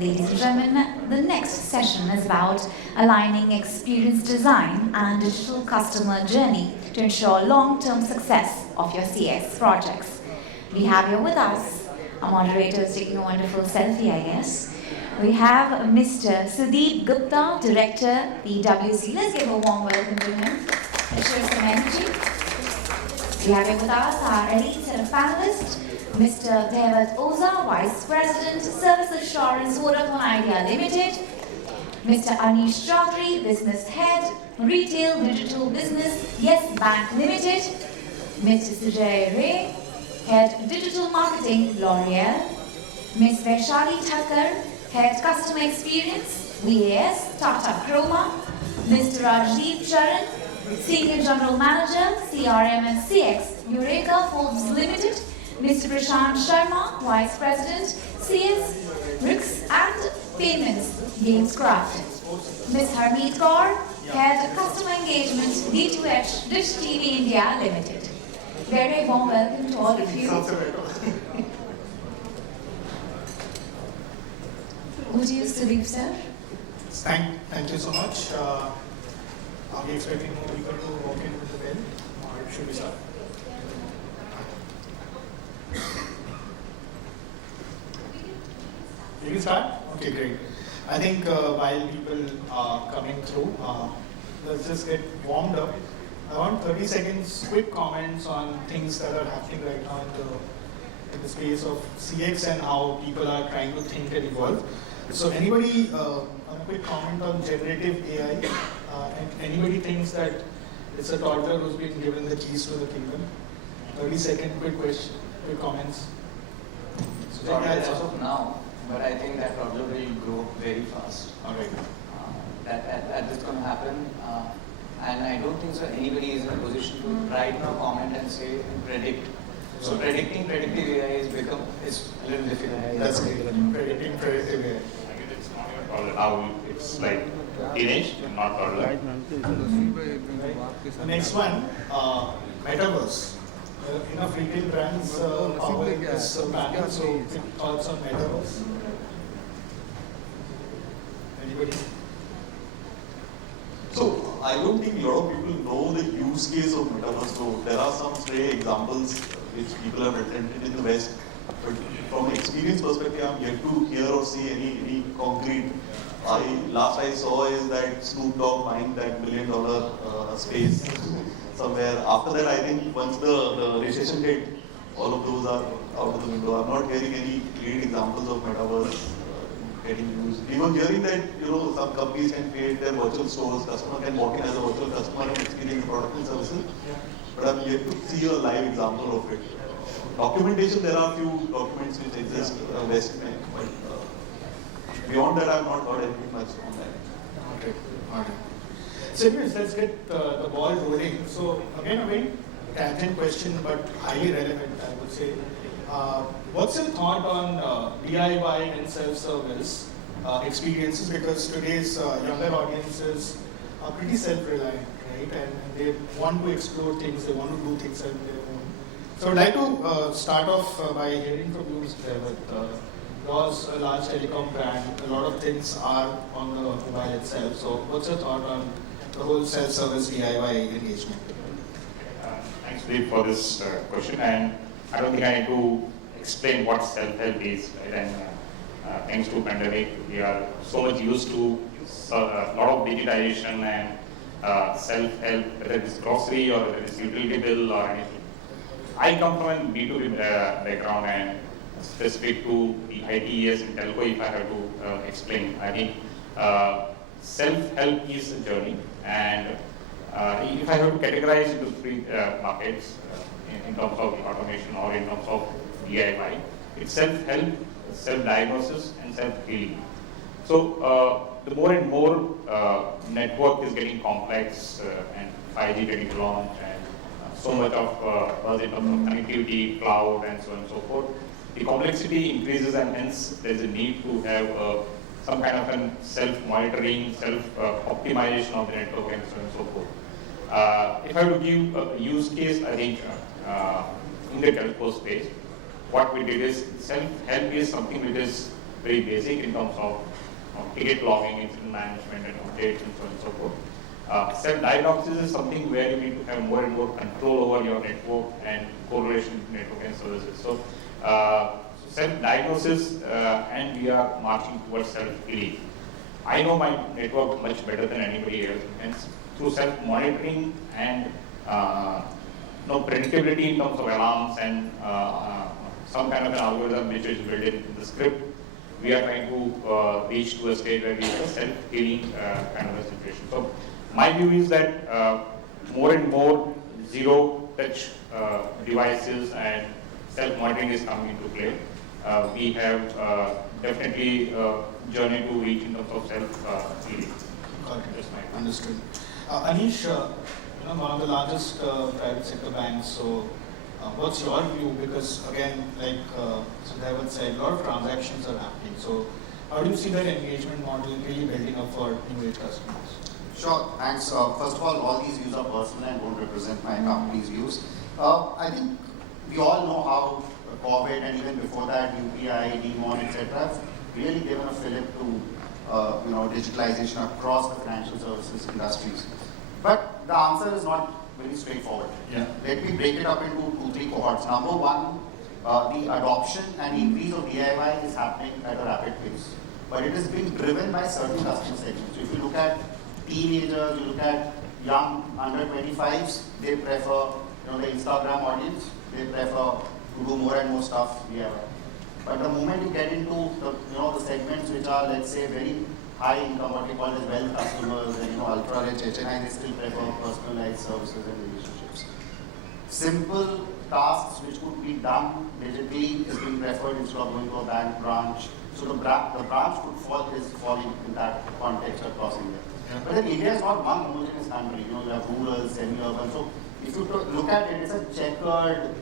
Ladies and gentlemen, the next session is about aligning experience design and digital customer journey to ensure long-term success of your CX projects. We have here with us, our moderator is taking a wonderful selfie, I guess. We have Mr. Sudip Gupta, Director, PwC. Let's give a warm welcome to him. Let's show some energy. We have here with us our elite set of panelists, Mr. Dhaivat Vice President, Service Assurance, Vodafone Idea Limited, Mr. Anish Chowdhary, Business Head, Retail Digital Business, Yes Bank Limited, Mr. Sujay, Head Digital Marketing, L'Oreal, Ms. Vaishali Thakkar, Head Customer Experience, VAS, TATA Croma, Mr. Rajdeep Charan, Senior General Manager, CRM and CX, Eureka, Forbes Limited, Mr. Prashant Sharma, Vice President, CS, Risks and Payments, Gameskraft, Ms. Harmeet Kaur, Head Customer Engagement, D2H, DishTV India Limited. Very warm welcome to all of you. Would you, Sudip sir? Thank you so much. Are we expecting more people to walk in with the bell, or should we start? You can start? Okay, great. I think while people are coming through, let's just get warmed up. I want 30 seconds, quick comments on things that are happening right now in the space of CX and how people are trying to think and evolve. So anybody, a quick comment on generative AI, and anybody thinks that it's a toddler who's been given the keys to the kingdom? 30-second quick question, quick comments. So as of now, but I think that toddler will grow very fast. All right. That is going to happen. And I don't think so anybody is in a position to right now comment and say and predict. So predicting predictive AI is a little difficult. That's great. Predicting predictive AI. I guess it's not even toddler. Now it's like teenage, not toddler. The next one, metaverse. Enough retail brands power this panel, so quick thoughts on metaverse. Anybody? So I don't think a lot of people know the use case of metaverse. So there are some stray examples which people have attempted in the West, but from an experience perspective, I'm yet to hear or see any concrete. Last I saw is that Snoop Dogg mined that $1 billion space somewhere. After that, I think once the recession hit, all of those are out of the window. I'm not hearing any great examples of metaverse getting used. We were hearing that some companies can create their virtual stores, customer can walk in as a virtual customer and experience product and services. But I'm yet to see a live example of it. Documentation, there are a few documents which exist West, but beyond that, I've not heard anything much on that. Okay. All right. So anyways, let's get the ball rolling. So again, a very tangent question, but highly relevant, I would say. What's your thought on DIY and self-service experiences? Because today's younger audiences are pretty self-reliant, right? And they want to explore things, they want to do things on their own. So I'd like to start off by hearing from you, Mr. Dhaivat. Was a large telecom brand, a lot of things are on the mobile itself. So what's your thought on the whole self-service DIY engagement? Thanks, Sudip, for this question. And I don't think I need to explain what self-help is. Right? And thanks to pandemic, we are so much used to a lot of digitization and self-help, whether it's grocery or whether it's utility bill or anything. I come from a B2B background and specific to the ITES in telco, if I have to explain, I think self-help is a journey, and if I have to categorize into three markets in terms of automation or in terms of DIY, it's self-help, self-diagnosis, and self-healing. So the more and more network is getting complex and 5G getting launched and so much of buzz in terms of connectivity, cloud, and so on and so forth, the complexity increases, and hence there's a need to have some kind of an self-monitoring, self-optimization of the network, and so on and so forth. If I were to give a use case, I think in the telco space, what we did is self-help is something which is very basic in terms of ticket logging, incident management, and updates, and so on and so forth. Self-diagnosis is something where you need to have more and more control over your network and correlation between network and services. So, self-diagnosis, and we are marching towards self-healing. I know my network much better than anybody else, and through self-monitoring and predictability in terms of alarms and some kind of an algorithm which is built in the script, we are trying to reach to a stage where we have a self-healing kind of a situation. So my view is that more and more zero-touch devices and self-monitoring is coming into play. We have definitely journey to reach in terms of self-healing. Understood. Anish, one of the largest private sector banks, so what's your view? Because again, like Dhaivat said, a lot of transactions are happening. So how do you see that engagement model really building up for new age customers? Sure, thanks. First of all these views are personal and won't represent my company's views. I think we all know how COVID and even before that UPI, DMON, etc. have really given a fillip to digitalization across the financial services industries. But the answer is not very straightforward. Yeah. Let me break it up into 2-3 cohorts. Number one, the adoption and increase of DIY is happening at a rapid pace. But it is being driven by certain customer segments. So if you look at teenagers, you look at young under 25s, they prefer the Instagram audience, they prefer to do more and more stuff DIY. But the moment you get into the segments which are, let's say, very high income, what we call as wealth customers and ultra rich HNI, they still prefer personalized services and relationships. Simple tasks which could be done digitally is being preferred instead of going to a bank branch. So the branch footfall is falling in that context across India. Yeah. But then India is not one homogeneous country. You have rural, semi-urban. So if you look at it, it's a checkered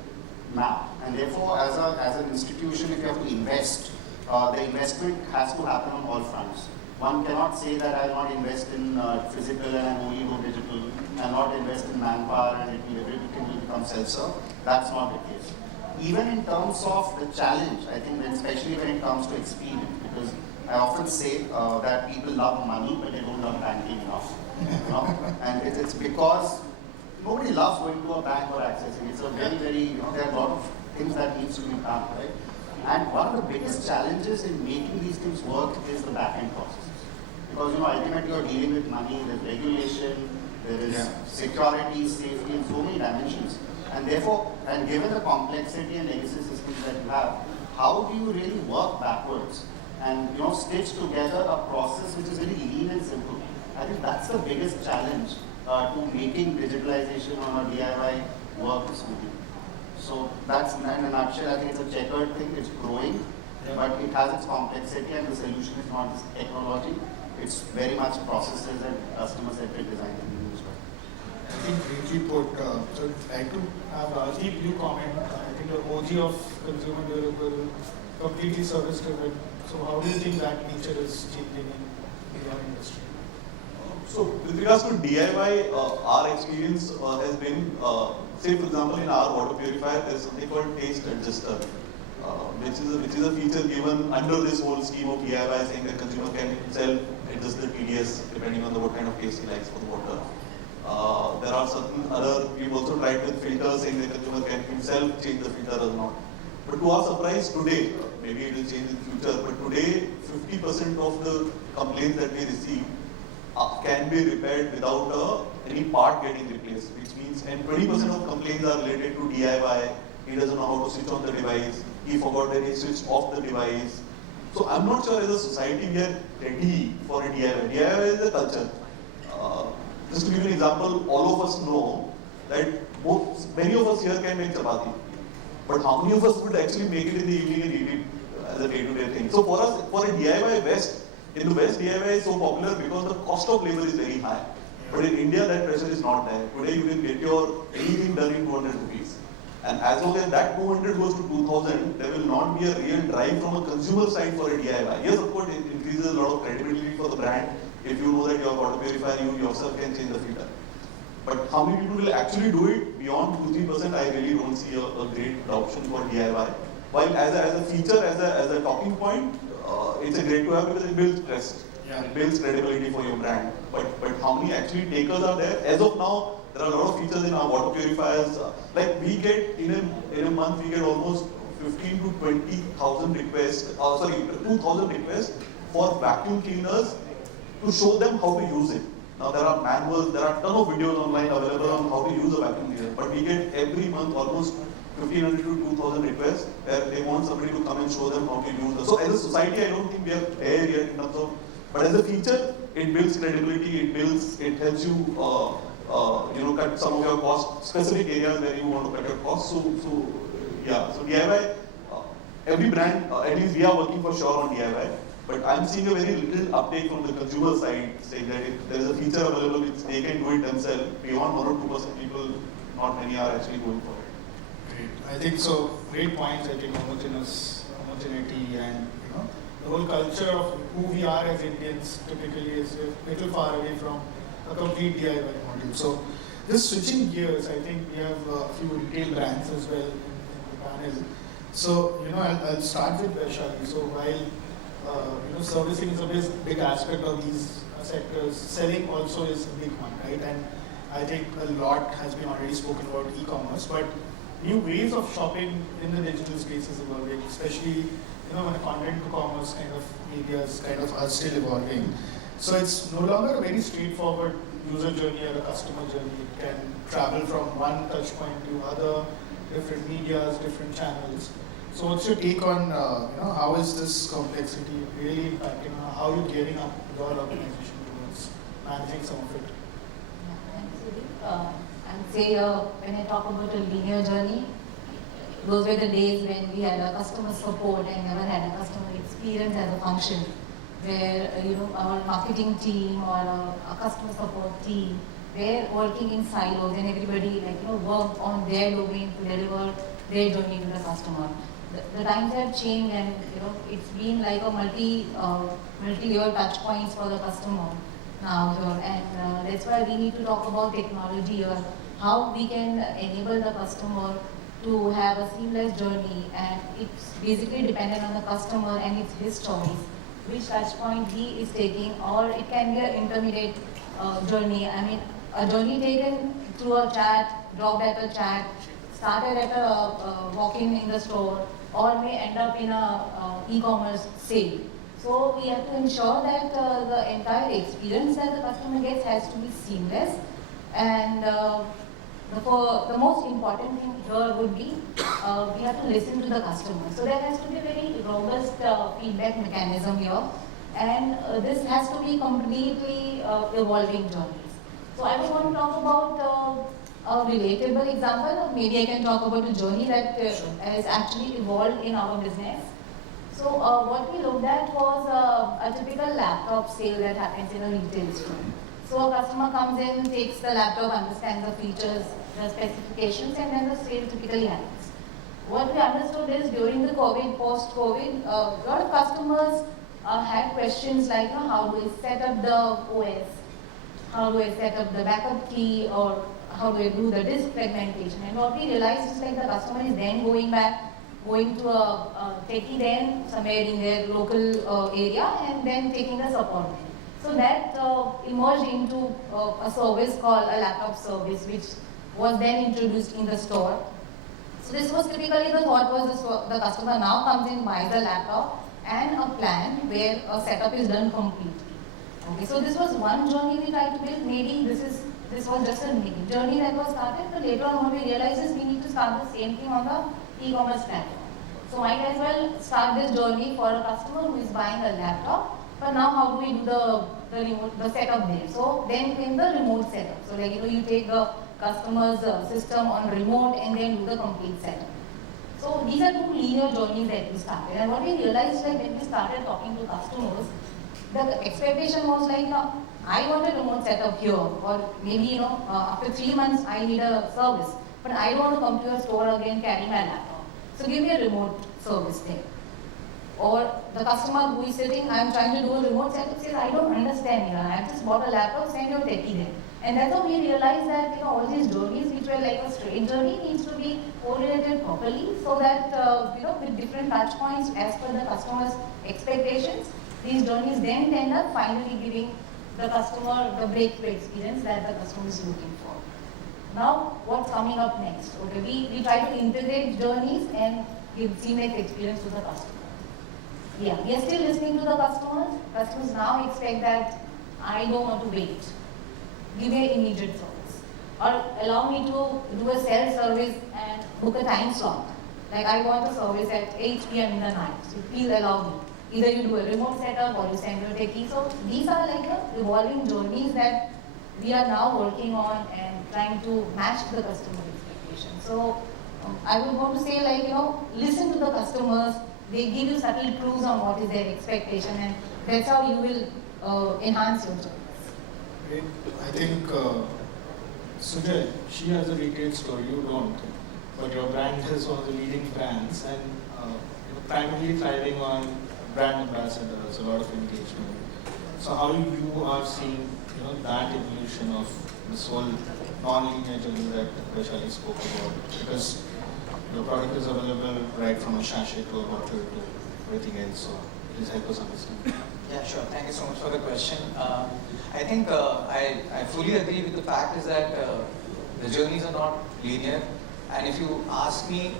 map. And therefore, as an institution, if you have to invest, the investment has to happen on all fronts. One cannot say that I will not invest in physical and I only go digital, and not invest in manpower and everything will become self-serve. That's not the case. Even in terms of the challenge, I think that especially when it comes to experience, because I often say that people love money, but they don't love banking enough. And it's because nobody loves going to a bank or accessing. It's a very, there are a lot of things that needs to be done, right? And one of the biggest challenges in making these things work is the back-end processes. Because ultimately you're dealing with money, there's regulation, there is security, safety, in so many dimensions. And therefore, and given the complexity and legacy systems that you have, how do you really work backwards and stitch together a process which is very lean and simple? I think that's the biggest challenge to making digitalization on a DIY work smoothly. So that's in a nutshell. I think it's a checkered thing. It's growing, but it has its complexity, and the solution is not just technology. It's very much processes and customer-centric design. I think briefly put, so I'd like to have Rajdeep, you comment. I think the OG of consumer durable, completely service-driven. So how do you think that nature is changing in your industry? So with regards to DIY, our experience has been, say for example in our water purifier, there is something called taste adjuster, which is a feature given under this whole scheme of DIY, saying that consumer can himself adjust the TDS depending on what kind of taste he likes for the water. There are certain other, we've also tried with filters, saying the consumer can himself change the filter or not. But to our surprise today, maybe it will change in future, but today 50% of the complaints that we receive can be repaired without any part getting replaced, which means, and 20% of complaints are related to DIY. He doesn't know how to switch on the device, he forgot that he switched off the device. So I'm not sure as a society we are ready for a DIY. DIY is a culture. Just to give you an example, all of us know that many of us here can make chapati, but how many of us would actually make it in the evening and eat it as a day-to-day thing? So for us, for a DIY West, in the West, DIY is so popular because the cost of labor is very high. But in India, that pressure is not there. Today, you can get your anything done in 200 rupees. And as long as that 200 goes to 2000, there will not be a real drive from a consumer side for a DIY. Yes, of course, it increases a lot of credibility for the brand. If you know that your water purifier, you yourself can change the filter. But how many people will actually do it beyond 2-3%? I really don't see a great adoption for DIY. While as a feature, as a talking point, it's a great to have because it builds trust. Yeah. It builds credibility for your brand. But how many actually takers are there? As of now, there are a lot of features in our water purifiers. Like we get in a month, we get almost 15 to 20,000 requests. 2,000 requests for vacuum cleaners to show them how to use it. Now there are manuals, there are ton of videos online available on how to use a vacuum cleaner. But we get every month almost 1,500 to 2,000 requests where they want somebody to come and show them how to use it. So as a society, I don't think we are there yet in terms of. But as a feature, it builds credibility. It helps you, cut some of your costs, specific areas where you want to cut your costs. So DIY, every brand, at least we are working for sure on DIY. But I'm seeing a very little uptake from the consumer side, saying that if there is a feature available which they can do it themselves, beyond 1 or 2% people, not many are actually going for it. Great. I think so. Great points. I think homogeneity and the whole culture of who we are as Indians typically is a little far away from a complete DIY model. So just switching gears, I think we have a few retail brands as well in the panel. So I'll start with Vaishali. So while servicing is a big aspect of these sectors, selling also is a big one, right? And I think a lot has been already spoken about e-commerce, but new ways of shopping in the digital space is evolving, especially when the content to commerce kind of areas are still evolving. So it's no longer a very straightforward user journey or a customer journey. It can travel from one touch point to other, different medias, different channels. So what's your take on how is this complexity really impacting how you're gearing up your organization towards managing some of it? Thanks, Sudip. I'd say when I talk about a linear journey, those were the days when we had a customer support and never had a customer experience as a function, where our marketing team or a customer support team were working in silos and everybody worked on their domain to deliver their journey to the customer. The times have changed and it's been like a multi-year touch points for the customer now here, and that's why we need to talk about technology or how we can enable the customer to have a seamless journey, and it's basically dependent on the customer and it's his choice which touch point he is taking, or it can be an intermediate journey. I mean, a journey taken through a chat, dropped at a chat, started at a walk-in in the store, or may end up in a e-commerce sale. So we have to ensure that the entire experience that the customer gets has to be seamless, and the most important thing here would be we have to listen to the customer. So there has to be a very robust feedback mechanism here, and this has to be completely evolving journeys. So I would want to talk about a relatable example, or maybe I can talk about a journey that has actually evolved in our business. So what we looked at was a typical laptop sale that happens in a retail store. So a customer comes in, takes the laptop, understands the features, the specifications, and then the sale typically happens. What we understood is during the COVID, post-COVID, a lot of customers had questions like, how do I set up the OS? How do I set up the backup key? Or how do I do the disk fragmentation? And what we realized is the customer is then going to a techie then somewhere in their local area and then taking a support. So that emerged into a service called a laptop service, which was then introduced in the store. So this was typically the thought was the customer now comes in, buys a laptop and a plan where a setup is done completely. Okay, so this was one journey we tried to build. Maybe this was just a journey that was started, but later on what we realized is we need to start the same thing on the e-commerce platform. So might as well start this journey for a customer who is buying a laptop, but now how do we do the setup there? So then came the remote setup. So you take the customer's system on remote and then do the complete setup. So these are two linear journeys that we started. And what we realized when we started talking to customers, the expectation was I want a remote setup here, or maybe after 3 months I need a service, but I don't want to come to your store again carry my laptop. So give me a remote service there. Or the customer who is sitting, I'm trying to do a remote setup, says, I don't understand, I've just bought a laptop, send your techie there. And that's how we realized that, all these journeys which were like a straight journey needs to be oriented properly so that, with different touch points as per the customer's expectations, these journeys then end up finally giving the customer the breakthrough experience that the customer is looking for. Now, what's coming up next? Okay, we try to integrate journeys and give seamless experience to the customer. Yeah, we are still listening to the customers. Customers now expect that I don't want to wait. Give me an immediate service. Or allow me to do a self-service and book a time slot. Like I want a service at 8 p.m. in the night. So please allow me. Either you do a remote setup or you send your techie. So these are like the evolving journeys that we are now working on and trying to match the customer expectations. So I would want to say listen to the customers. They give you subtle clues on what is their expectation, and that's how you will enhance your service. Great. I think Sujay, she has a retail store, you don't, but your brand is one of the leading brands, and you're primarily thriving on brand ambassadors, a lot of engagement. So how you are seeing that evolution of this whole non-linear journey that Vaishali spoke about, because your product is available right from a sachet to a bottle to everything else. So please help us understand. Yeah, sure. Thank you so much for the question. I think I fully agree with the fact is that the journeys are not linear. And if you ask me,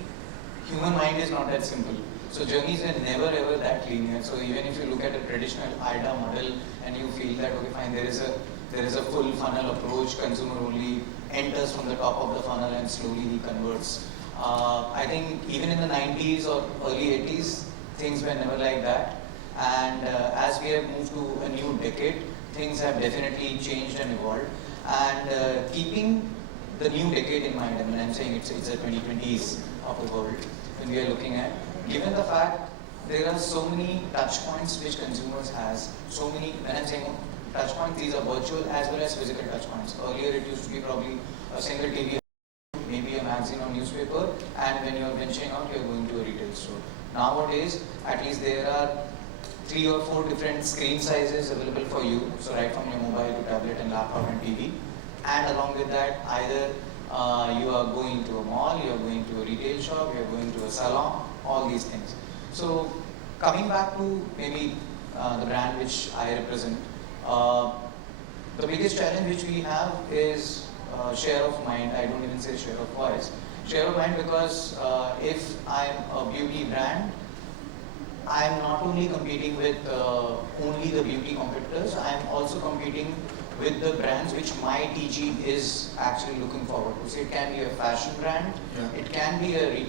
human mind is not that simple. So journeys are never ever that linear. So even if you look at a traditional IDA model and you feel that, okay, fine, there is a full funnel approach, consumer only enters from the top of the funnel and slowly he converts. I think even in the 90s or early 80s, things were never like that. And as we have moved to a new decade, things have definitely changed and evolved. And keeping the new decade in mind, I mean, I'm saying it's the 2020s of the world when we are looking at, given the fact there are so many touch points which consumers has, so many, when I'm saying touch points, these are virtual as well as physical touch points. Earlier it used to be probably a single TV, maybe a magazine or newspaper, and when you're venturing out, you're going to a retail store. Nowadays, at least there are 3 or 4 different screen sizes available for you. So right from your mobile to tablet and laptop and TV. And along with that, either you are going to a mall, you are going to a retail shop, you are going to a salon, all these things. So coming back to maybe the brand which I represent, the biggest challenge which we have is share of mind. I don't even say share of voice. Share of mind because if I'm a beauty brand, I'm not only competing with only the beauty competitors, I'm also competing with the brands which my TG is actually looking forward to. So it can be a fashion brand, it can be a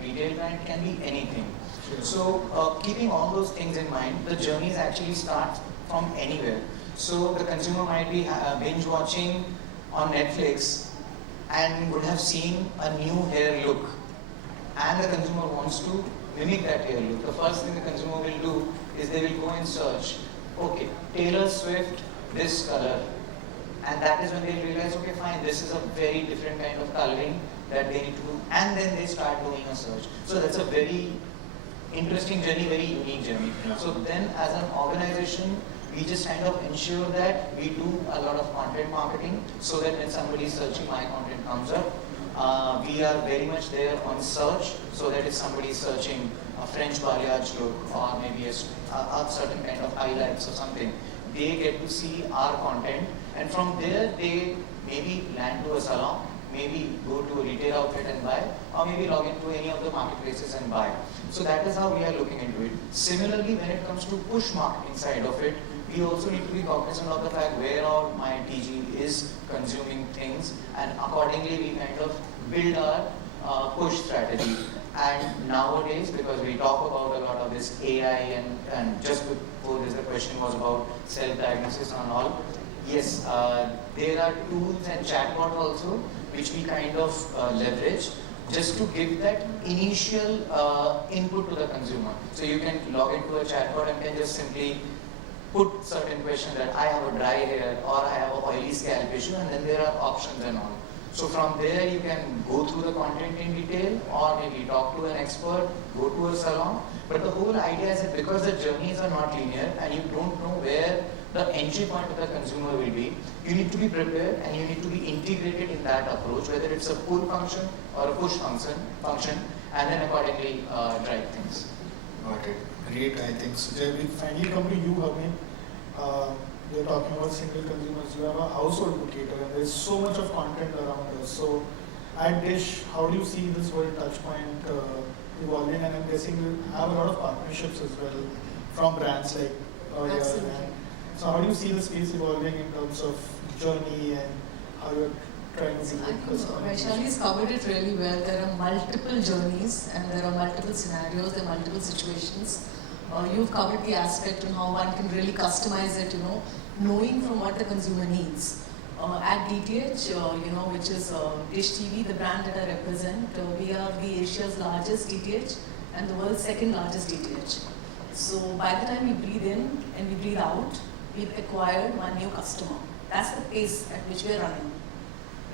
retail brand, it can be anything. Sure. So keeping all those things in mind, the journeys actually start from anywhere. So the consumer might be binge watching on Netflix and would have seen a new hair look, and the consumer wants to mimic that hair look. The first thing the consumer will do is they will go and search, okay, Taylor Swift, this color, and that is when they realize, okay, fine, this is a very different kind of coloring that they need to do, and then they start doing a search. So that's a very interesting journey, very unique journey. So then as an organization, we just kind of ensure that we do a lot of content marketing so that when somebody is searching, my content comes up. We are very much there on search so that if somebody is searching a French balayage look or maybe a certain kind of highlights or something, they get to see our content, and from there they maybe land to a salon, maybe go to a retail outlet and buy, or maybe log into any of the marketplaces and buy. So that is how we are looking into it. Similarly, when it comes to push marketing side of it, we also need to be cognizant of the fact where all my TG is consuming things, and accordingly we kind of build our push strategy. And nowadays, because we talk about a lot of this AI and just before this, the question was about self-diagnosis and all. Yes, there are tools and chatbot also which we kind of leverage just to give that initial input to the consumer. So you can log into a chatbot and can just simply put certain questions that I have a dry hair or I have an oily scalp issue, and then there are options and all. So from there you can go through the content in detail, or maybe talk to an expert, go to a salon. But the whole idea is that because the journeys are not linear and you don't know where the entry point of the consumer will be, you need to be prepared and you need to be integrated in that approach, whether it's a pull function or a push function, and then accordingly drive things. Got it. Great, I think. Sujay, we finally come to you, Harmeet. You're talking about single consumers. You have a household to cater, and there's so much of content around us. So, at Dish, how do you see this whole touch point evolving? And I'm guessing you have a lot of partnerships as well from brands like Absolutely. So, how do you see the space evolving in terms of journey and how you're trying to I be think customers? Vaishali's covered it really well. There are multiple journeys and there are multiple scenarios, there are multiple situations. You've covered the aspect on how one can really customize it, knowing from what the consumer needs. At DTH, which is DishTV, the brand that I represent, we are the Asia's largest DTH and the world's second largest DTH. So by the time we breathe in and we breathe out, we've acquired one new customer. That's the pace at which we're running.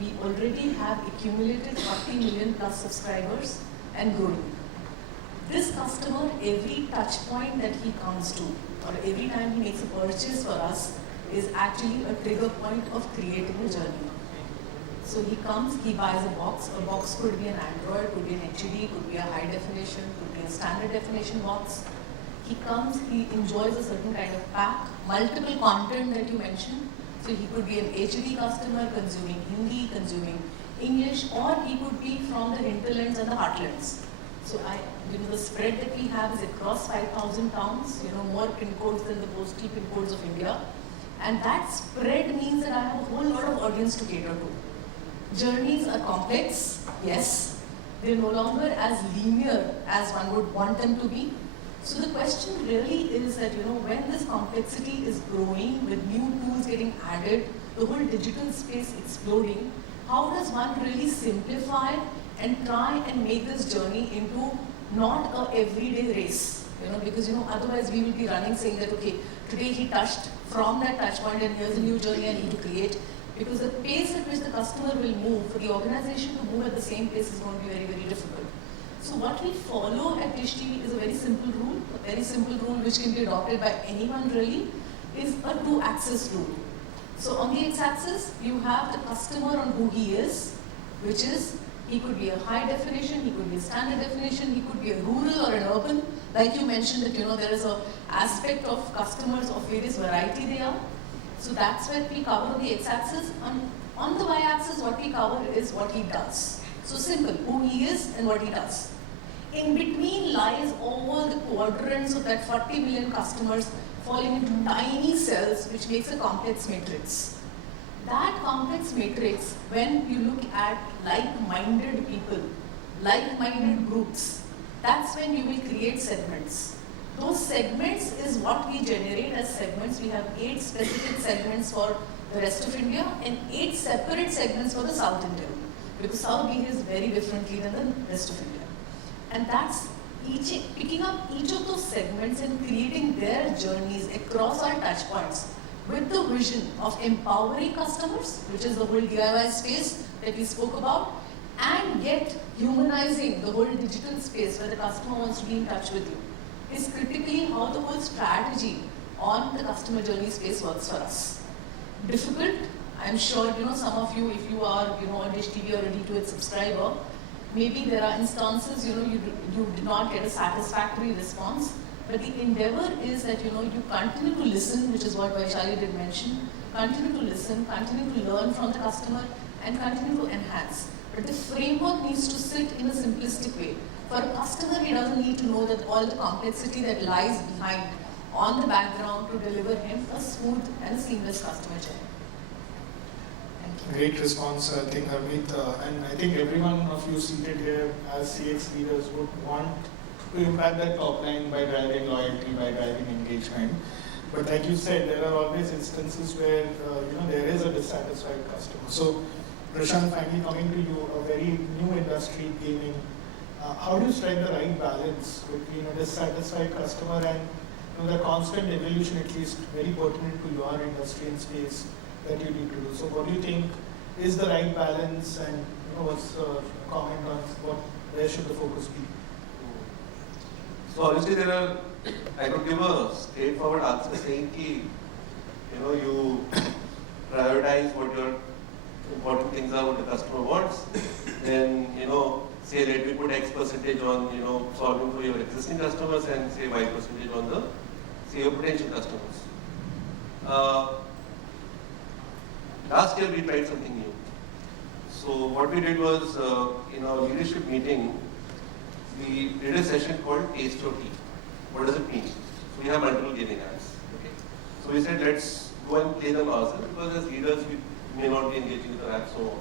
We already have accumulated 40 million plus subscribers and growing. This customer, every touch point that he comes to, or every time he makes a purchase for us, is actually a trigger point of creating a journey. So he comes, he buys a box. A box could be an Android, could be an HD, could be a high definition, could be a standard definition box. He comes, he enjoys a certain kind of pack, multiple content that you mentioned. So he could be an HD customer consuming Hindi, consuming English, or he could be from the hinterlands and the heartlands. So the spread that we have is across 5,000 towns, more pin codes than the postal pin codes of India. And that spread means that I have a whole lot of audience to cater to. Journeys are complex, yes. They're no longer as linear as one would want them to be. So the question really is that, when this complexity is growing with new tools getting added, the whole digital space exploding, how does one really simplify and try and make this journey into not a everyday race? Because otherwise we will be running saying that, okay, today he touched from that touch point and here's a new journey I need to create. Because the pace at which the customer will move, for the organization to move at the same pace is going to be very, very difficult. So what we follow at DishTV is a very simple rule which can be adopted by anyone really, is a two-axis rule. So on the x-axis, you have the customer on who he is, which is, he could be a high definition, he could be a standard definition, he could be a rural or an urban. Like you mentioned that, there is an aspect of customers of various variety they are. So that's where we cover the x-axis. On the y-axis, what we cover is what he does. So simple, who he is and what he does. In between lies all the quadrants of that 40 million customers falling into tiny cells, which makes a complex matrix. That complex matrix, when you look at like-minded people, like-minded groups, that's when you will create segments. Those segments is what we generate as segments. We have 8 specific segments for the rest of India and 8 separate segments for the South India. Because South behaves very differently than the rest of India. And that's picking up each of those segments and creating their journeys across our touch points with the vision of empowering customers, which is the whole DIY space that we spoke about, and yet humanizing the whole digital space where the customer wants to be in touch with you, is critically how the whole strategy on the customer journey space works for us. Difficult, I'm sure some of you, if you are a Dish TV or a D2H subscriber, maybe there are instances you did not get a satisfactory response. But the endeavor is that you continue to listen, which is what Vaishali did mention, continue to listen, continue to learn from the customer, and continue to enhance. But the framework needs to sit in a simplistic way. For a customer, he doesn't need to know that all the complexity that lies behind on the background to deliver him a smooth and seamless customer journey. Thank you. Great response, I think, Harmeet. And I think every one of you seated here as CX leaders would want to impact that top line by driving loyalty, by driving engagement. But like you said, there are always instances where there is a dissatisfied customer. So, Prashant, finally coming to you, a very new industry, gaming. How do you strike the right balance between a dissatisfied customer and the constant evolution, at least very pertinent to your industry and space that you need to do? So, what do you think is the right balance, and what's comment on where should the focus be? So honestly, I could give a straightforward answer saying ki, you prioritize what your important things are, what the customer wants, then, say let me put X percentage on, solving for your existing customers and say Y percentage on the, say your potential customers. Last year we tried something new. So what we did was, in our leadership meeting, we did a session called Taste Your Tea. What does it mean? So we have multiple gaming apps. Okay. So we said let's go and play them ourselves, because as leaders we may not be engaging with the app, so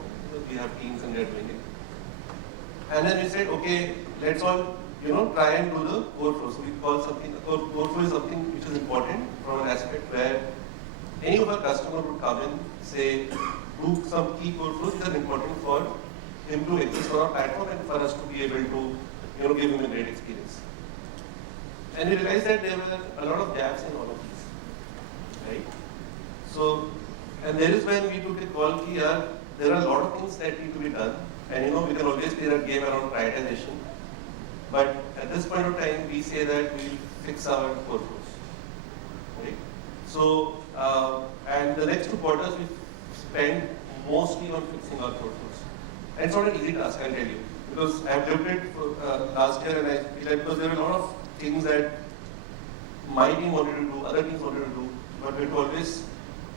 we have teams and they're doing it. And then we said, okay, let's all try and do the core flow. So we call something, core flow is something which is important from an aspect where any of our customer would come in, say, do some key core flows which are important for him to exist on our platform and for us to be able to give him a great experience. And we realized that there were a lot of gaps in all of these, right? So, and there is when we took a call here, there are a lot of things that need to be done, and we can always play that game around prioritization. But at this point of time, we say that we'll fix our core flows, right? So, and the next 2 quarters we spend mostly on fixing our core flows. And it's not an easy task, I'll tell you. Because I've lived it last year, and I feel like because there are a lot of things that my team wanted to do, other teams wanted to do, but we had to always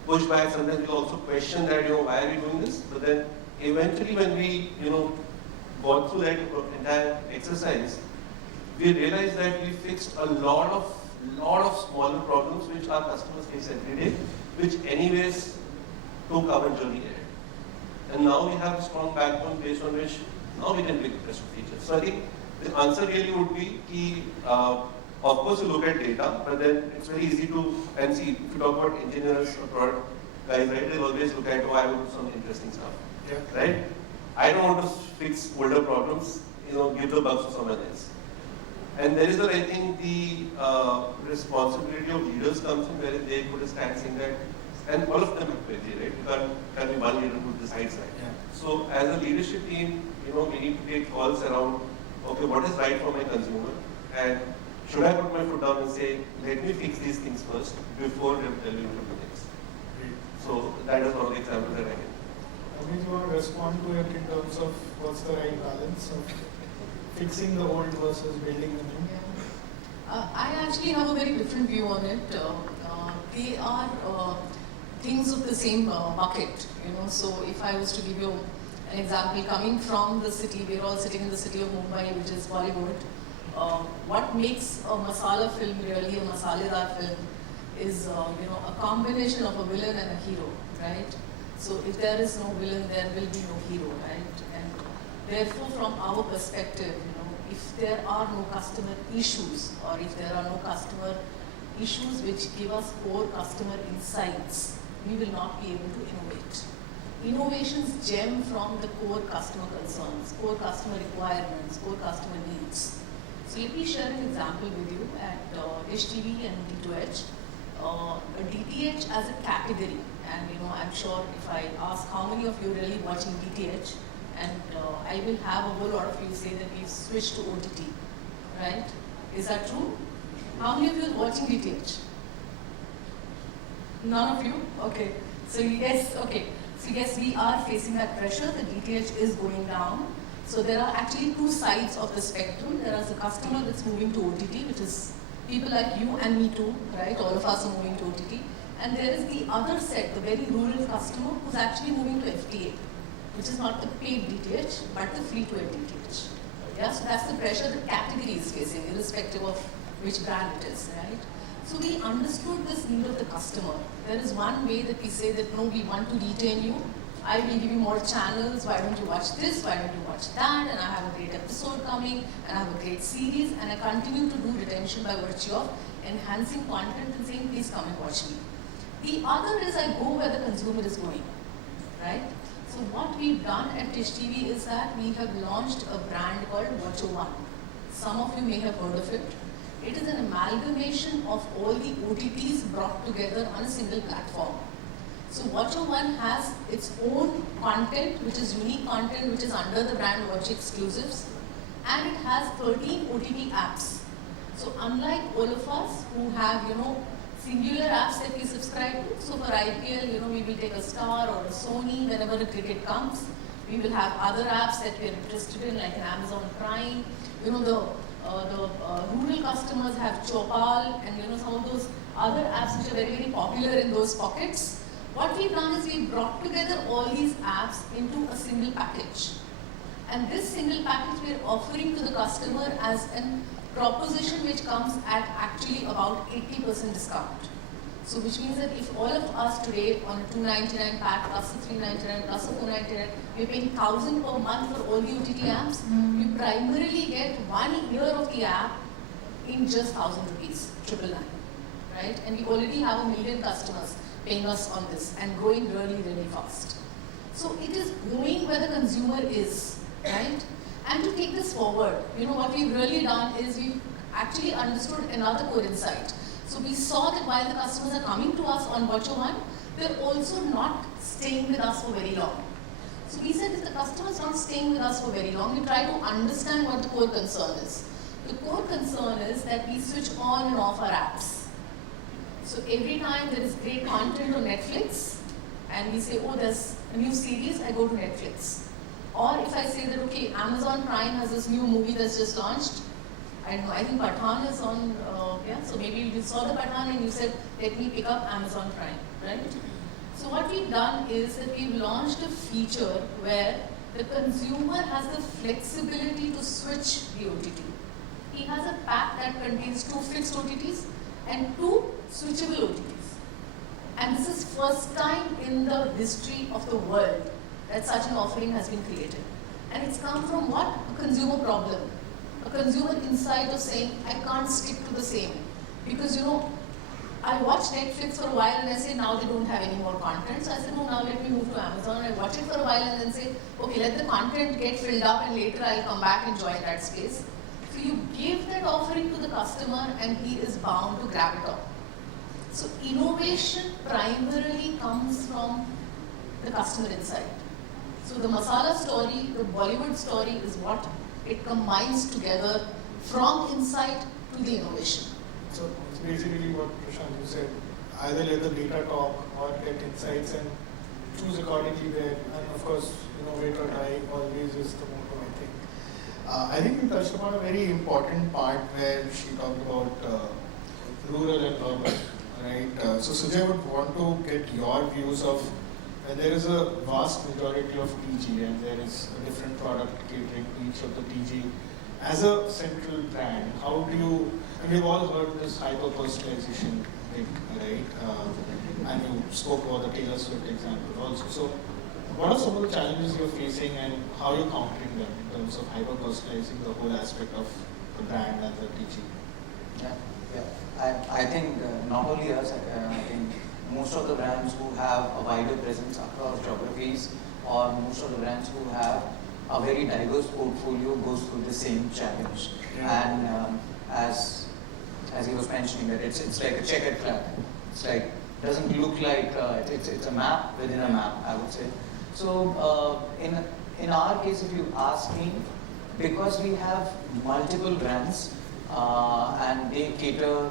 push back. Sometimes we also question that, why are we doing this? But then eventually when we, got through that entire exercise, we realized that we fixed a lot of smaller problems which our customers face every day, which anyways took our journey ahead. And now we have a strong backbone based on which now we can pick the best features. So I think the answer really would be, of course you look at data, but then it's very easy to, and see, if you talk about engineers or product guys, right, they'll always look at, I will do some interesting stuff, right? I don't want to fix older problems, give the bugs to someone else. And there is, I think, the responsibility of leaders comes in, where they put a stance saying that, and all of them have plenty, right? You can't be one leader who decides that. Yeah. So as a leadership team, we need to take calls around, okay, what is right for my consumer? And should I put my foot down and say, let me fix these things first before delving into the next? So that is one of the examples that I can. Harmeet, you want to respond to it in terms of what's the right balance of fixing the old versus building the new? I actually have a very different view on it. They are things of the same bucket, So if I was to give you an example, coming from the city, we're all sitting in the city of Mumbai, which is Bollywood. What makes a masala film really a masaledar film is, a combination of a villain and a hero, right? So if there is no villain, there will be no hero, right? And therefore, from our perspective, if there are no customer issues, or if there are no customer issues which give us core customer insights, we will not be able to innovate. Innovations gem from the core customer concerns, core customer requirements, core customer needs. So let me share an example with you at DishTV and D2H. DTH as a category, and I'm sure if I ask how many of you are really watching DTH, and I will have a whole lot of you say that we've switched to OTT, right? Is that true? How many of you are watching DTH? None of you? Okay. So yes, okay. So yes, we are facing that pressure. The DTH is going down. So there are actually 2 sides of the spectrum. There is a customer that's moving to OTT, which is people like you and me too, right? All of us are moving to OTT. And there is the other set, the very rural customer, who's actually moving to FTA, which is not the paid DTH, but the free-to-air DTH. Yeah, so that's the pressure the category is facing, irrespective of which brand it is, right? So we understood this need of the customer. There is one way that we say that, no, we want to retain you. I will give you more channels. Why don't you watch this? Why don't you watch that? And I have a great episode coming, and I have a great series, and I continue to do retention by virtue of enhancing content and saying, please come and watch me. The other is I go where the consumer is going, right? So what we've done at DishTV is that we have launched a brand called Watcho One. Some of you may have heard of it. It is an amalgamation of all the OTTs brought together on a single platform. So Watcher One has its own content, which is unique content, which is under the brand Watch Exclusives, and it has 13 OTT apps. So unlike all of us who have, singular apps that we subscribe to, so for IPL, we will take a Star or a Sony whenever the cricket comes. We will have other apps that we are interested in, like an Amazon Prime. The rural customers have Chopal and some of those other apps which are very, very popular in those pockets. What we've done is we've brought together all these apps into a single package. And this single package we are offering to the customer as a proposition which comes at actually about 80% discount. So which means that if all of us today on a $299 pack plus a $399 plus a $499, we're paying $1,000 per month for all the OTT apps, we primarily get 1 year of the app in just 1,000 rupees, 999, right? And we already have 1 million customers paying us on this and growing really, really fast. So it is going where the consumer is, right? And to take this forward, what we've really done is we've actually understood another core insight. So we saw that while the customers are coming to us on Watcher One, they're also not staying with us for very long. So we said if the customer is not staying with us for very long, we try to understand what the core concern is. The core concern is that we switch on and off our apps. So every time there is great content on Netflix, and we say, oh, there's a new series, I go to Netflix. Or if I say that, okay, Amazon Prime has this new movie that's just launched, I don't know, I think Pathaan is on, so maybe you saw the Pathaan and you said, let me pick up Amazon Prime, right? So what we've done is that we've launched a feature where the consumer has the flexibility to switch the OTT. He has a pack that contains 2 fixed OTTs and 2 switchable OTTs. And this is first time in the history of the world that such an offering has been created. And it's come from what? A consumer problem. A consumer insight of saying, I can't stick to the same. Because I watch Netflix for a while and I say, now they don't have any more content. So I said, no, now let me move to Amazon. I watch it for a while and then say, okay, let the content get filled up and later I'll come back and join that space. So you give that offering to the customer and he is bound to grab it up. So innovation primarily comes from the customer insight. So the masala story, the Bollywood story is what it combines together from insight to the innovation. So it's basically what Prashant you said, either let the data talk or get insights and choose accordingly there. And of course, innovate or die always is the motto, I think. I think you touched upon a very important part where she talked about rural and urban, right? So Sujay would want to get your views of when there is a vast majority of TG and there is a different product catering to each of the TG, as a central brand, how do you, and we've all heard this hyper-personalization thing, right? And you spoke about the Taylor Swift example also. So what are some of the challenges you're facing and how you're countering them in terms of hyper-personalizing the whole aspect of the brand and the TG? Yeah. I think not only us, I think most of the brands who have a wider presence across geographies or most of the brands who have a very diverse portfolio goes through the same challenge. Yeah. And as he was mentioning that it's like a checkered flag. It's like, doesn't look like, it's a map within a map, I would say. So in our case, if you ask me, because we have multiple brands and they cater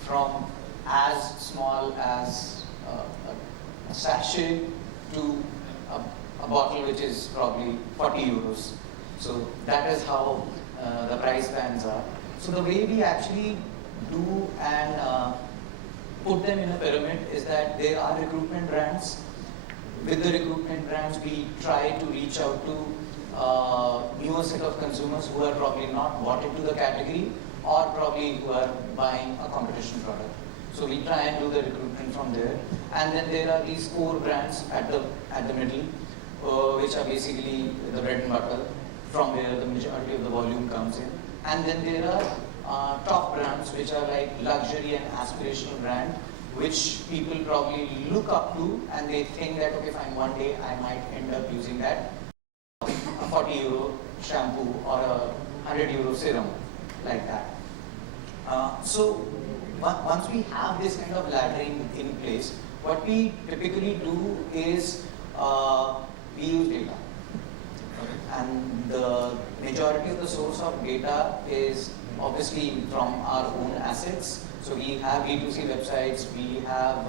from as small as a sachet to a bottle which is probably 40 euros. So that is how the price bands are. So the way we actually do and put them in a pyramid is that there are recruitment brands. With the recruitment brands, we try to reach out to newer set of consumers who are probably not bought into the category or probably who are buying a competition product. So we try and do the recruitment from there. And then there are these 4 brands at the middle, which are basically the bread and butter, from where the majority of the volume comes in. And then there are top brands, which are like luxury and aspirational brand, which people probably look up to and they think that, okay, fine, one day I might end up using that, a 40 euro shampoo or a 100 euro serum, like that. So once we have this kind of laddering in place, what we typically do is we use data. And the majority of the source of data is obviously from our own assets. So we have B2C websites, we have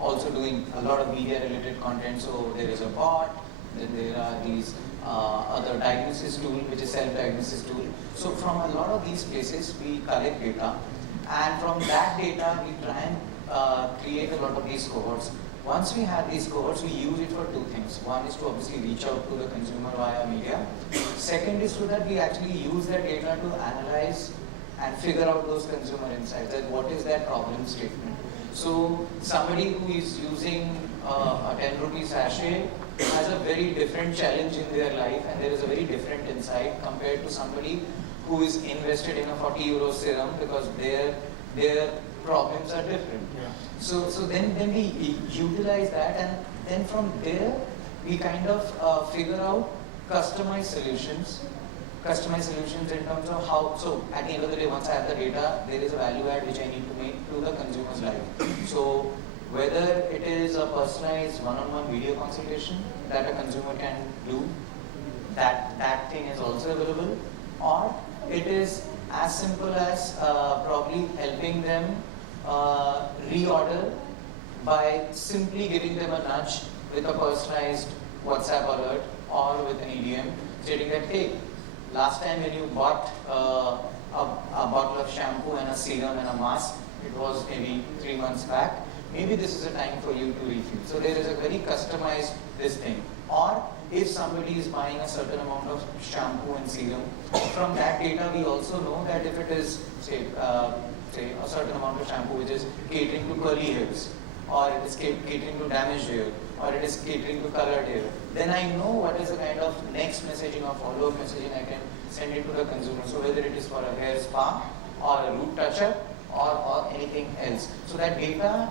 also doing a lot of media related content. So there is a bot, then there are these other diagnosis tool, which is self-diagnosis tool. So from a lot of these places, we collect data. And from that data, we try and create a lot of these cohorts. Once we have these cohorts, we use it for two things. One is to obviously reach out to the consumer via media. Second is so that we actually use that data to analyze and figure out those consumer insights, that what is their problem statement. So somebody who is using a 10 rupee sachet has a very different challenge in their life, and there is a very different insight compared to somebody who is invested in a 40 euro serum, because their problems are different. Yeah. So then we utilize that, and then from there we kind of figure out customized solutions in terms of how. So at the end of the day, once I have the data, there is a value add which I need to make to the consumer's life. So whether it is a personalized one-on-one video consultation that a consumer can do, that thing is also available, or it is as simple as probably helping them reorder by simply giving them a nudge with a personalized WhatsApp alert or with an EDM stating that, hey, last time when you bought a bottle of shampoo and a serum and a mask, it was maybe 3 months back, maybe this is a time for you to refill. So there is a very customized this thing. Or if somebody is buying a certain amount of shampoo and serum, from that data we also know that if it is, say a certain amount of shampoo which is catering to curly hairs, or it is catering to damaged hair, or it is catering to colored hair, then I know what is the kind of next messaging or follow-up messaging I can send it to the consumer. So whether it is for a hair spa, or a root touch-up, or anything else. So that data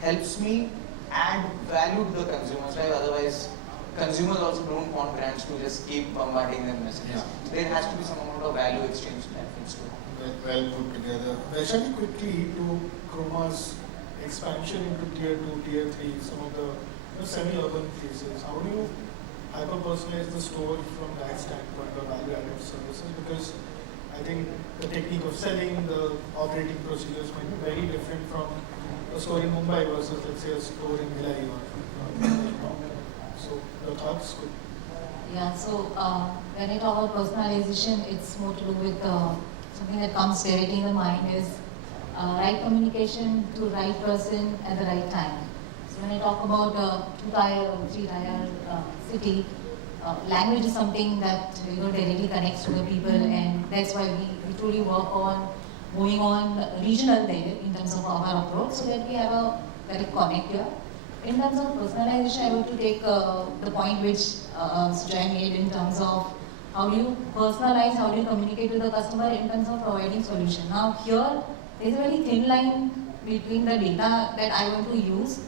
helps me add value to the consumer's life. Otherwise, consumers also don't want brands to just keep bombarding them messages. Yeah. There has to be some amount of value exchange that needs to happen. Well put together. Vaishali, quickly to Chroma's expansion into tier 2, tier 3, some of the semi-urban places. How do you hyper-personalize the store from that standpoint of value-added services? Because I think the technique of selling, the operating procedures might be very different from a store in Mumbai versus, let's say, a store in Bhilai or so the thoughts could. Yeah, so when I talk about personalization, it's more to do with something that comes directly in the mind is right communication to right person at the right time. So when I talk about 2-tier or 3-tier city, language is something that directly connects to the people, and that's why we truly work on moving on regional there in terms of our approach, so that we have a direct connect here. In terms of personalization, I want to take the point which Sujay made in terms of how do you personalize, how do you communicate with the customer in terms of providing solution. Now here, there is a very thin line between the data that I want to use.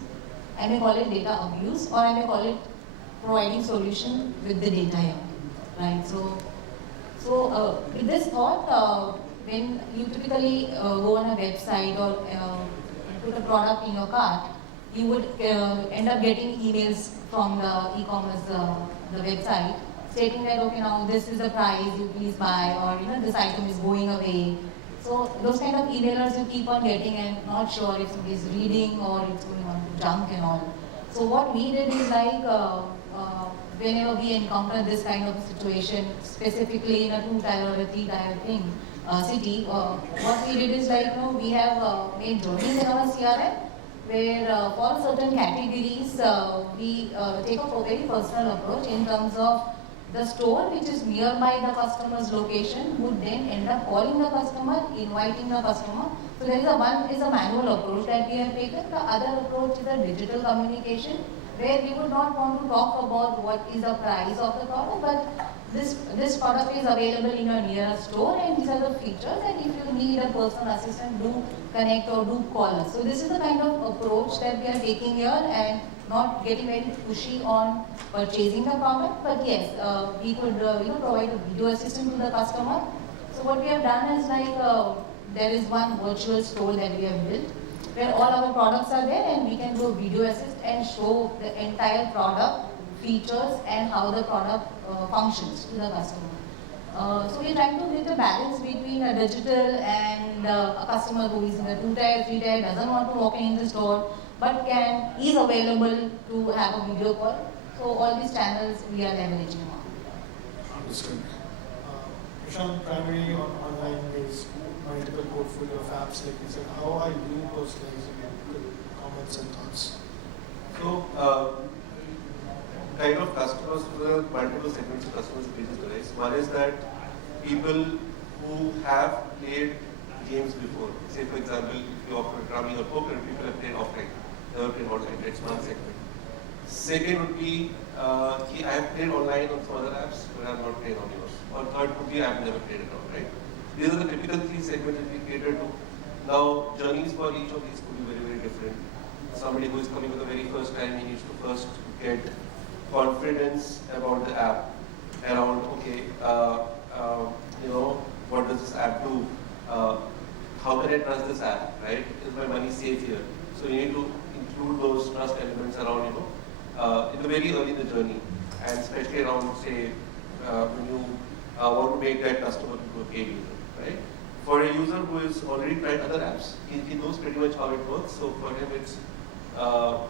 I may call it data abuse, or I may call it providing solution with the data here, right? So with this thought, when you typically go on a website or put a product in your cart, you would end up getting emails from the e-commerce, the website, stating that, okay, now this is the price, you please buy, or this item is going away. So those kind of emailers you keep on getting and not sure if somebody is reading or it's going on to junk and all. So what we did is like, whenever we encounter this kind of situation, specifically in a 2-tier or a 3-tier thing, city, what we did is like, we have made journeys in our CRM, where for certain categories, we take a very personal approach in terms of the store which is nearby the customer's location would then end up calling the customer, inviting the customer. So there is one is a manual approach that we have taken. The other approach is a digital communication, where we would not want to talk about what is the price of the product, but this product is available in your nearest store and these are the features, and if you need a personal assistant, do connect or do call us. So this is the kind of approach that we are taking here, and not getting very pushy on purchasing the product, but yes, we could provide a video assistant to the customer. So what we have done is like there is one virtual store that we have built where all our products are there and we can go video assist and show the entire product features and how the product functions to the customer. So we're trying to get a balance between a digital and a customer who is in a 2-tier, 3-tier, doesn't want to walk in the store, but is available to have a video call. So all these channels we are leveraging on. Understood. Prashant, primarily on online-based multiple portfolio of apps, like you said, how are you personalizing it? Comments and thoughts? So, kind of customers, there are multiple segments of customers basis arise. One is that people who have played games before. Say for example, if you offer rummy or poker, people have played offline, never played online. That's one segment. Second would be, I have played online on some other apps, but I have not played on yours. Or third would be, I have never played it on, right? These are the typical 3 segments that we cater to. Now, journeys for each of these could be very, very different. Somebody who is coming for the very first time, he needs to first get confidence about the app, around, okay, what does this app do? How can I trust this app, right? Is my money safe here? So you need to include those trust elements around, in the very early in the journey, and especially around, say, when you want to make that customer into a paid user, right? For a user who has already tried other apps, he knows pretty much how it works. So for him, it's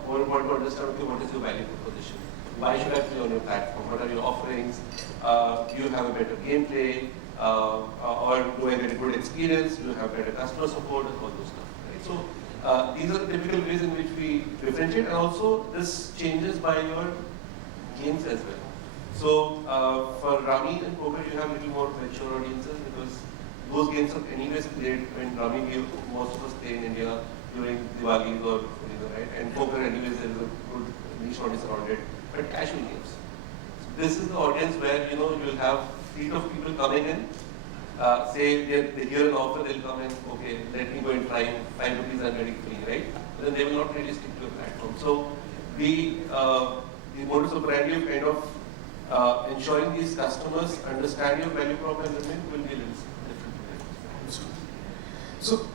more important to understand, okay, what is your value proposition? Why should I play on your platform? What are your offerings? Do you have a better gameplay? Or do I get a good experience? Do you have better customer support? And all those stuff, right? So these are the typical ways in which we differentiate, and also this changes by your games as well. So for Rummy and Poker, you have a little more mature audiences because those games are anyways played when Rummy, most of us play in India during Diwali or right? And Poker anyways there is a good niche audience around it. But casual games. So this is the audience where you'll have fleet of people coming in. Say they hear an offer, they'll come in. Okay, let me go and try 5 rupees and very free, right? But then they will not really stick to a platform. So the modus operandi of kind of ensuring these customers understand your value proposition will be a little different. So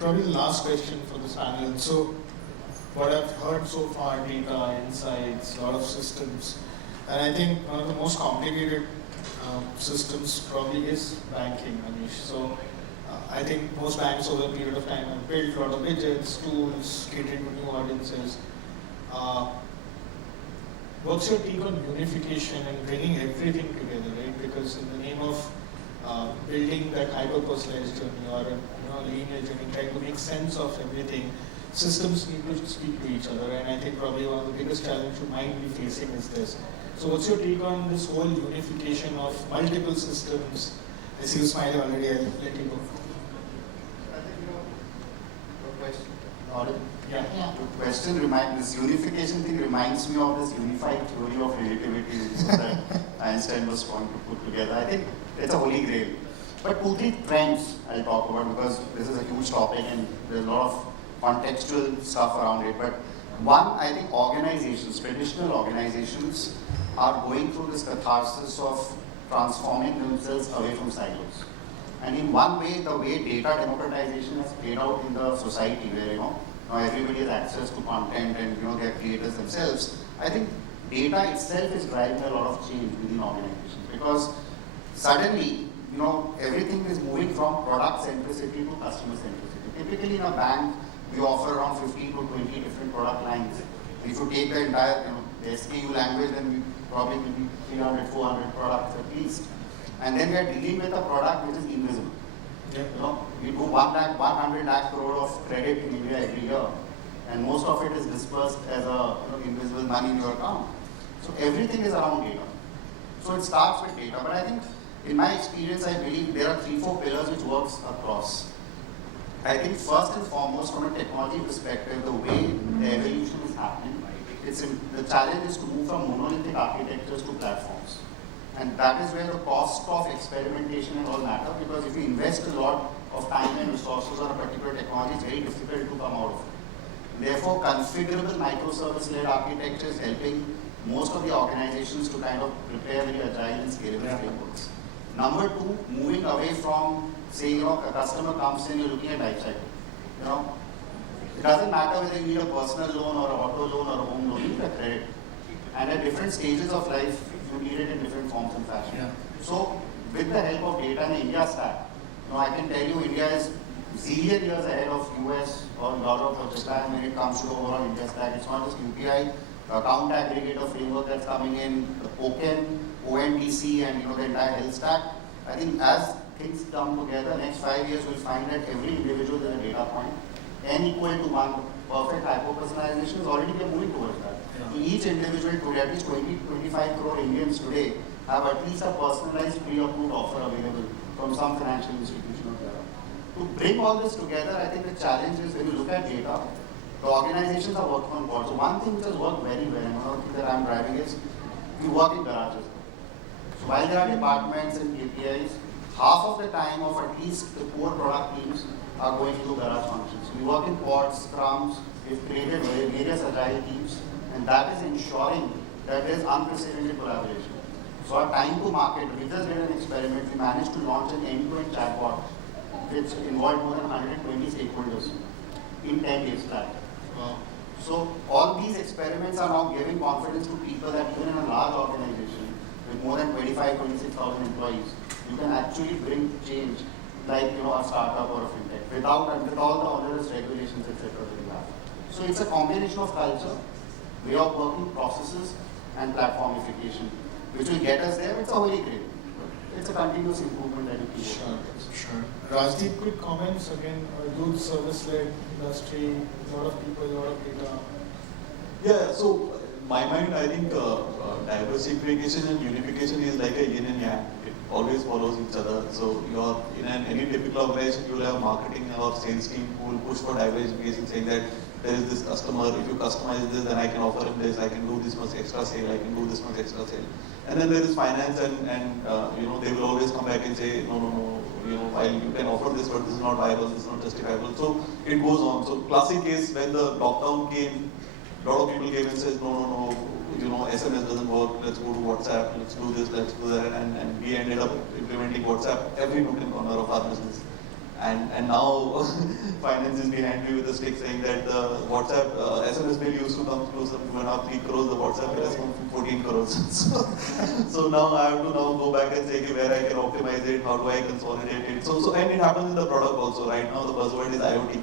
probably the last question for this panel. So what I've heard so far, data, insights, a lot of systems, and I think one of the most complicated systems probably is banking, Anish. So I think most banks over a period of time have built a lot of widgets, tools, catering to new audiences. What's your take on unification and bringing everything together, right? Because in the name of building that hyper-personalized journey or a linear journey, trying to make sense of everything, systems need to speak to each other, and I think probably one of the biggest challenges you might be facing is this. So what's your take on this whole unification of multiple systems? I see you smiling already, I'll let you go. I think the question. Yeah. The question this unification thing reminds me of this unified theory of relativity that Einstein was trying to put together. I think it's a holy grail. But 2-3 trends I'll talk about because this is a huge topic and there's a lot of contextual stuff around it. But one, I think organizations, traditional organizations, are going through this catharsis of transforming themselves away from silos. And in one way, the way data democratization has played out in the society, where now everybody has access to content and they are creators themselves. I think data itself is driving a lot of change within organizations because suddenly, everything is moving from product centricity to customer centricity. Typically in a bank, we offer around 15 to 20 different product lines. If you take the entire the SKU language, then we probably will be 300, 400 products at least. And then we are dealing with a product which is invisible. Yeah. We do 100 lakh crore of credit in India every year, and most of it is dispersed as a invisible money in your account. So everything is around data. So it starts with data, but I think in my experience, I believe there are 3-4 pillars which works across. I think first and foremost, from a technology perspective, the way the evolution is happening, the challenge is to move from monolithic architectures to platforms. And that is where the cost of experimentation and all matter, because if you invest a lot of time and resources on a particular technology, it's very difficult to come out of it. Therefore, configurable microservice-led architecture is helping most of the organizations to kind of prepare very agile and scalable frameworks. Number 2, moving away from say, you know, a customer comes in, you're looking at life cycle. You know, it doesn't matter whether you need a personal loan or an auto loan or a home loan, you need a credit. And at different stages of life, you need it in different forms and fashion. Yeah. So, with the help of data and the India stack, you know, I can tell you India is zillion years ahead of US or Europe or Japan when it comes to overall India stack. It's not just UPI, account aggregator framework that's coming in, the token, ONDC, and you know the entire health stack. I think as things come together, next 5 years we'll find that every individual is a data point. N equal to 1, perfect hyper-personalization is already we are moving towards that. Yeah. So each individual today, at least 20-25 crore Indians today have at least a personalized pre-approved offer available from some financial institution or whatever. To bring all this together, I think the challenge is when you look at data, the organizations are working on board. So one thing which has worked very well, and one thing that I'm driving is, we work in garages. So while there are departments and KPIs, half of the time of at least the core product teams are going through garage functions. We work in pods, scrums, we've created various agile teams, and that is ensuring that there is unprecedented collaboration. So our time to market, we just did an experiment, we managed to launch an end-to-end chatbot which involved more than 120 stakeholders in 10 days flat. Wow. So all these experiments are now giving confidence to people that even in a large organization with more than 26,000 employees, you can actually bring change like a startup or a fintech with all the onerous regulations, etc. that we have. So it's a combination of culture, way of working, processes, and platformification, which will get us there. It's a holy grail. It's a continuous improvement that you keep. Sure. Rajdeep, quick comments again. Youth service-led industry, a lot of people, a lot of data. Yeah, so in my mind, I think diversification and unification is like a yin and yang. It always follows each other. So you're in any typical organization, you'll have marketing or sales team who will push for diversification, saying that there is this customer, if you customize this, then I can offer him this, I can do this much extra sale, I can do this much extra sale. And then there is finance and they will always come back and say, no, while you can offer this, but this is not viable, this is not justifiable. So it goes on. So classic case, when the lockdown came, a lot of people came and said, no, SMS doesn't work, let's go to WhatsApp, let's do this, let's do that. And we ended up implementing WhatsApp every nook and corner of our business. And now finance is behind me with a stick saying that the WhatsApp SMS bill used to come close to 2.5-3 crores, the WhatsApp bill has come to 14 crores. so now I have to go back and say where I can optimize it, how do I consolidate it. So and it happens in the product also. Right now the buzzword is IoT.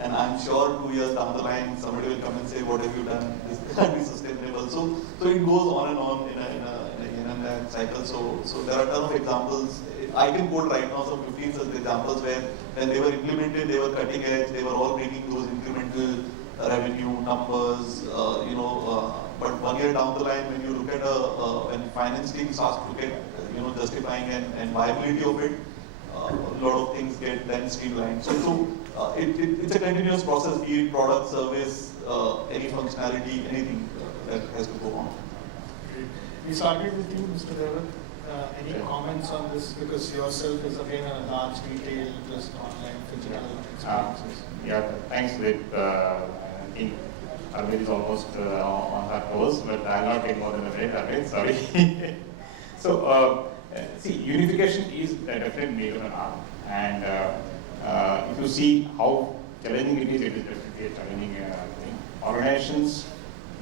And I'm sure 2 years down the line, somebody will come and say, what have you done? This can't be sustainable. So it goes on and on in a cycle. So there are a ton of examples. I can quote right now some 15 such examples where when they were implemented, they were cutting edge, they were all making those incremental revenue numbers, but 1 year down the line, when you look at when finance team starts to look at, justifying and viability of it, a lot of things get then streamlined. So it's a continuous process, be it product, service, any functionality, anything that has to go on. Great. We started with you, Mr. Dhaivat. Any comments on this? Because yourself is again a large retail, just online, physical experiences. Thanks, Sudip. I think Harmeet is almost on her toes, but I'll not take more than a minute, Harmeet, sorry. So, see, unification is definitely made of an art. And if you see how challenging it is definitely a challenging thing. Organizations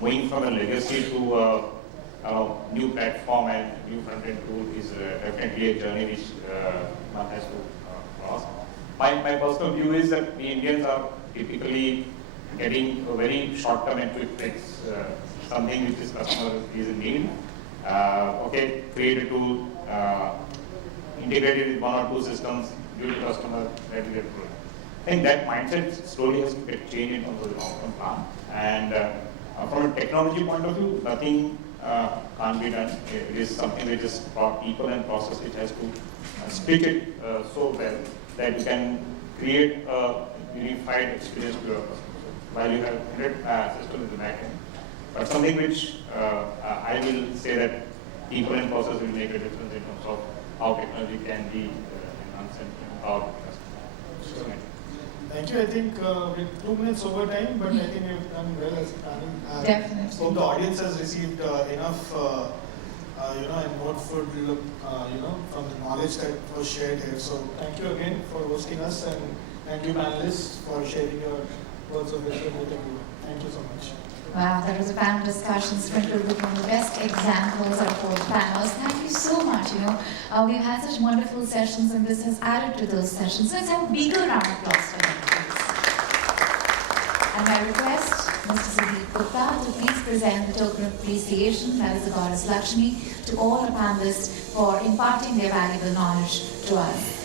moving from a legacy to a new platform and new front-end tool is definitely a journey which one has to cross. My personal view is that we Indians are typically getting a very short-term and quick fix, something which is customer is in need. Create a tool, integrate it with 1 or 2 systems, give it to customer, let it get through. I think that mindset slowly has to get changed in terms of the long-term plan. And from a technology point of view, nothing can't be done. It is something which is people and process which has to speak it so well that you can create a unified experience to your customers. While you have 100 systems in the back end, but something which I will say that people and process will make a difference in terms of how technology can be enhanced and empowered the customer. Thank you. I think we're 2 minutes over time, but I think we've done well as a panel. Definitely. Hope the audience has received enough and more food, from the knowledge that was shared here. So thank you again for hosting us, and thank you panelists for sharing your words of wisdom with everyone. Thank you so much. Wow, that was a panel discussion sprinkled with one of the best examples out of all the panels. Thank you so much. We've had such wonderful sessions, and this has added to those sessions. So let's have a bigger round of applause for them, please. And I request Mr. Sudip Gupta to please present the token of appreciation, that is the goddess Lakshmi, to all the panelists for imparting their valuable knowledge to us.